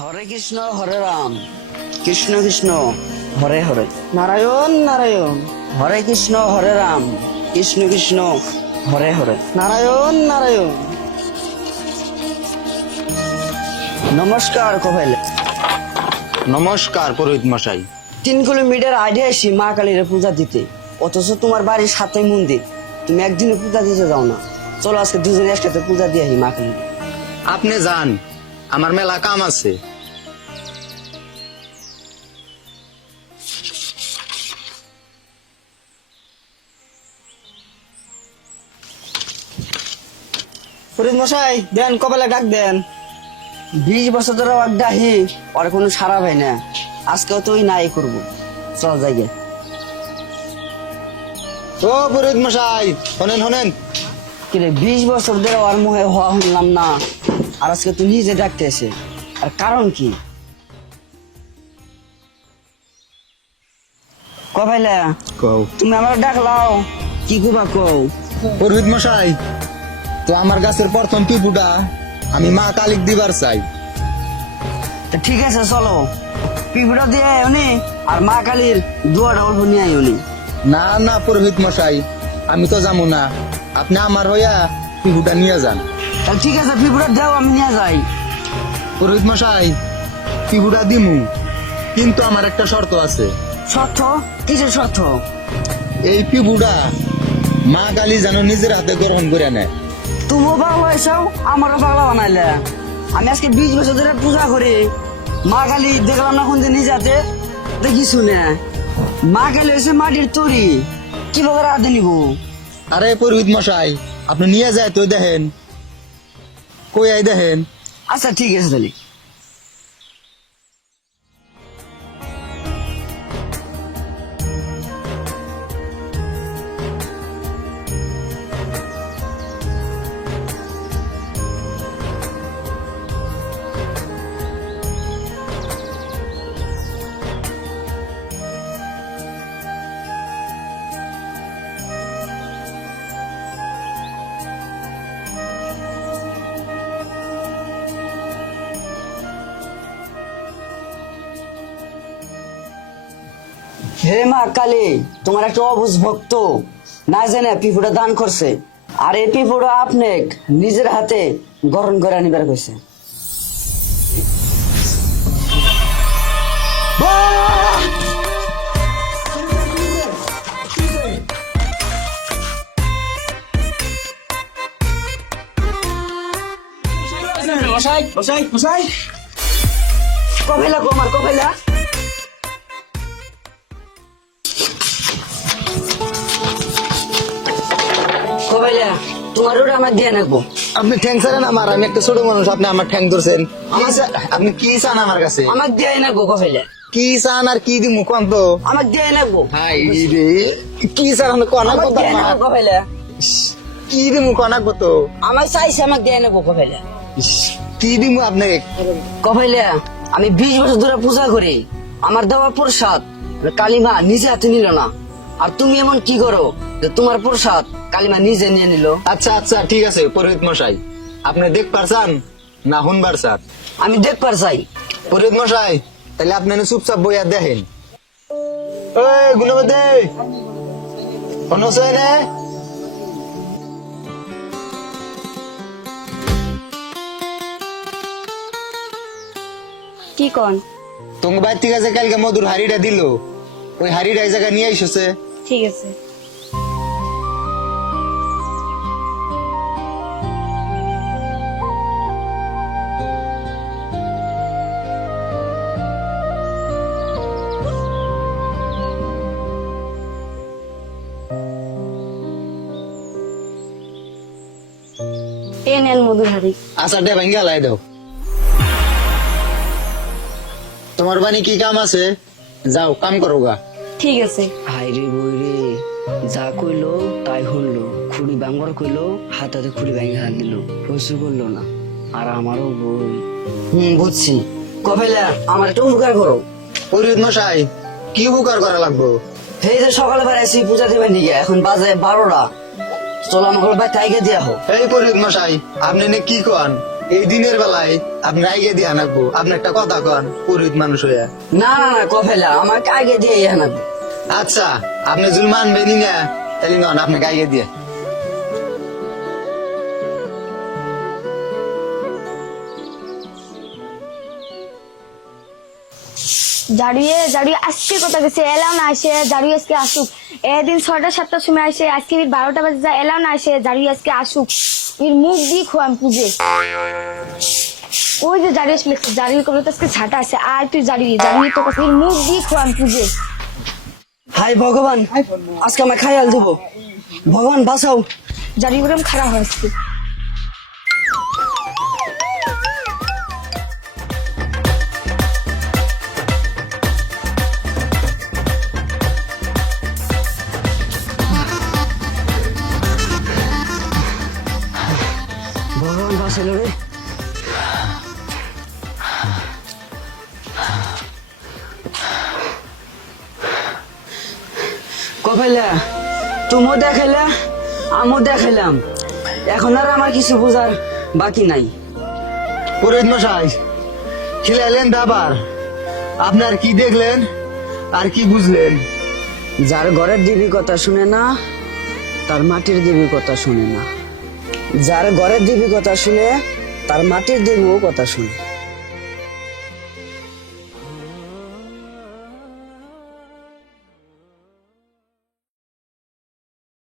হরে কৃষ্ণ হরে রাম, কৃষ্ণ কৃষ্ণ হরে হরে, নারায়ণ নারায়ণ, হরে কৃষ্ণ হরে রাম, কৃষ্ণ কৃষ্ণ হরে হরে, নারায়ণ নারায়ণ। নমস্কার কপাইলে। নমস্কার পুরোহিত মশাই। 3 কিলোমিটার আগে আসি মা কালীর পূজা দিতে, অথচ তোমার বাড়ির সাথে মন্দির, তুমি একদিনে পূজা দিতে যাও না। চলো আজকে দুজনে একসাথে পূজা দিয়ে আসি মা কালীর। আপনি যান, আমার মেলা কাম আছে। পুরোহিত মশাই দেন, কপালে ডাক দেন। 20 বছর ধরে ডাহি, আর কোনো সারা ভাই না। আজকেও তো ওই নাই করবো, চল যাই গে। ও পুরোহিত মশাই, শোনেন শোনেন। কিরে 20 বছর ধরে ওর মুহে হওয়া শুনলাম না, আর আজকে তুই নিজে ডাকতে এসে, আর কারণ কি? কপাইলা কও তুমি আমার ডাকলাও, কি করবা কও? পুরোহিত মশাই, তো আমার গাছের প্রথম পিপুটা আমি মা কালিক দিবার চাই। তা ঠিক আছে চলো, পিপুটা দিয়ে উনি আর মা কালীর দুয়াটা অল্প নিয়ে আই উনি। না না পুরোহিত মশাই, আমি তো যাবো না, আপনি আমার হইয়া পিপুটা নিয়ে যান। তাহলে ঠিক আছে, পিপুটা দাও, আমি নিয়ে যাই। পুরোহিত মশাই, পিপুটা দিমু, কিন্তু আমার একটা শর্ত আছে। শর্ত? কিসের শর্ত? এই পিপুটা মা কালী যেন নিজের হাতে গ্রহণ করে নেয়। তুমিও পাগলা হয়েছাও, আমারও পাগলা বানাইলে। আমি আজকে 20 বছর ধরে পূজা করি, মা কালী দেখলাম না কোনদিন নিজে হাতে দেখি শুনে। মা কালী হয়েছে মাটির তৈরি, কিভাবে রাধে নিব? আরে পুরোহিত মশাই, আপনি নিয়ে যায় তো দেখেন, কই আই দেখেন। আচ্ছা ঠিক আছে তাহলে। হে মা কালী, তোমার একটা অবুঝ ভক্ত না জানে পিপুটা দান করছে, আর এই পিপুটা আপনি নিজের হাতে গ্রহণ করে নিবার কইছে। কফেলা কমার কফেলা। কফেলা তোমার ওটা আমার দিয়ে নেবো। আপনি ঠ্যাং ছাড়েন আমার, আমি একটা ছোট মানুষ, আপনি আমার ঠ্যাং ধরছেন। আপনি কি চান আমার কাছে? আমার দিয়ে নেবো কফেলা। কি চান আর কি দিমু কোন তো? আমার দিয়ে নেবো। হাই রে, কি চান আপনি কোন? আমার দিয়ে নেবো কফেলা। কি দিমু কোন তো? আমার চাইছে, আমার দিয়ে নেবো কফেলা। কি দিমু আপনি? কফেলা আমি 20 বছর ধরে পূজা করি, আমার দেওয়া প্রসাদ কালিমা নিজে হাতে নিল না, আর তুমি এমন কি করো যে তোমার প্রসাদ কালিমা নিজে নিয়ে নিল? আচ্ছা আচ্ছা ঠিক আছে পুরোহিত মশাই, আপনি দেখ পারছান না শুনবার চান? আমি দেখবার চাই। পুরোহিত মশাই, তাহলে আপনি চুপচাপ বইয়া দেখেন। ওই গুণবতী, কোন রে? কি কন? তোমার বাড়ি থেকে যে কালকে মধুর হাড়িটা দিল, ওই হাড়িটা এই জায়গায় নিয়ে আইসছে। ঠিক আছে। এ নেন মধুর হাড়ি। আচারটা ভেঙে হালাই দাও। তোমার বাড়ি কি কাম আছে? যাও কাম করো গা। ঠিক আছে। হাইরে বই রে, যা কইলো তাই হলো। খুঁড়ি ভাঙবার কইলো, হাতাতে খুঁড়ি ভেঙে হাত দিল, কিছু করলো না। আর আমারও বই। বুঝছি। কফেলা আমার একটু উপকার করো। পুরোহিত মশাই, কি উপকার করা লাগবো? এই যে সকালে বেড়াইছি পূজা দিবেন নিগে, এখন বাজে 12টা, চলো আমাকে ভাই তাইকে দিয়া হোক। এই পুরোহিত মশাই, আপনি নে কি কন? এই দিনের বেলায় আপনি আগে দিয়ে আনাকবো। আপনি একটা কথা কন, পুরোহিত মানুষ হইয়া। না না না কফেলা আমাকে আগে দিয়ে আনাবো। আচ্ছা, আপনি যদি মানবেনই না, তাহলে নন আপনাকে আগে দিয়ে। জাড়িয়ে জাড়িয়ে আজকে কথা গেছে এলাও না আসে জাড়িয়ে আজকে আসুক। এদিন 6টা-7টার সময় আসে, আজকে 12টা বাজে যায় এলাও না আসে জাড়িয়ে আজকে আসুক। এর মুখ দিয়ে খোয়াম পুজে। ওই যে জাড়িয়ে আসলে জাড়িয়ে করলে তো আজকে ছাটা আছে। আর তুই জাড়িয়ে জাড়িয়ে তো কাছে এর মুখ দিয়ে খোয়াম পুজে। হাই ভগবান, আজকে আমার খায়াল দেবো। ভগবান বাঁচাও। জাড়িয়ে ওরম খারাপ হয় আজকে। ভগবান বাঁচাইল রে। কফেলা তুমিও দেখাইলা আমিও দেখাইলাম, এখন আর আমার কিছু বোঝার বাকি নাই। পুরোহিত মশাই, খেলাইলেন দাবার, আপনার কি দেখলেন আর কি বুঝলেন? যার ঘরের দেবী কথা শুনে না, তার মাটির দেবী কথা শুনে না। যার ঘরের দেবী কথা শুনে, তার মাটির দেবীও কথা শুনে।